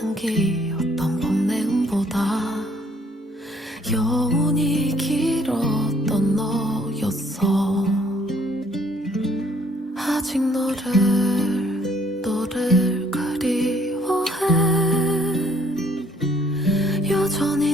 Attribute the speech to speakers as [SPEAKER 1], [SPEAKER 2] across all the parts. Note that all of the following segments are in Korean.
[SPEAKER 1] 향기 어떤 봄내음보다 여운이 길었던 너였어. 아직 너를 너를 그리워해. 여전히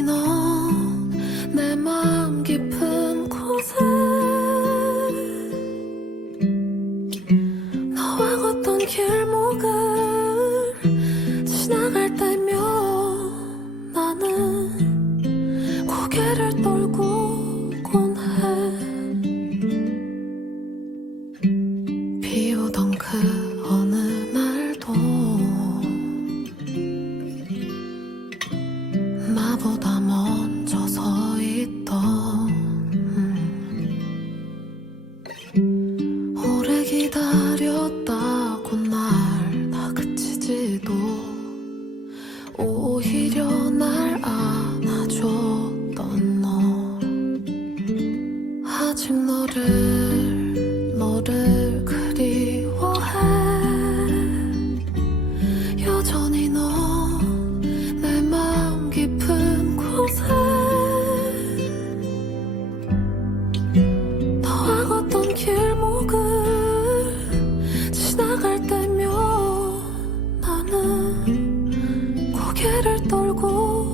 [SPEAKER 1] 고개를 떨고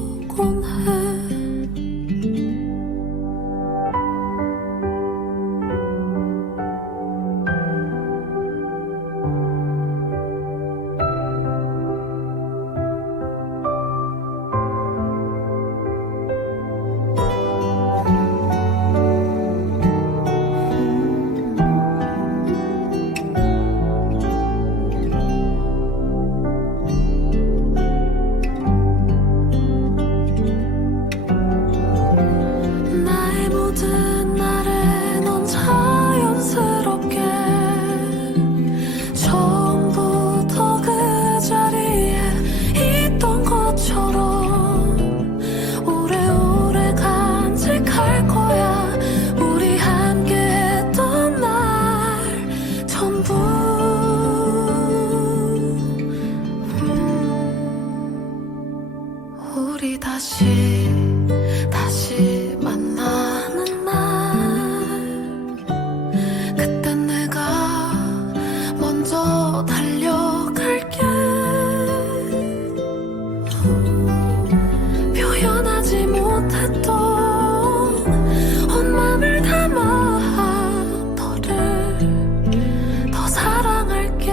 [SPEAKER 1] 모든 날에 넌 자연스럽게 처음부터 그 자리에 있던 것처럼 오래오래 간직할 거야. 우리 함께 했던 날 전부. 음, 우리 다시 다시 표현하지 못했던 온 맘을 담아 너를 더 사랑할게.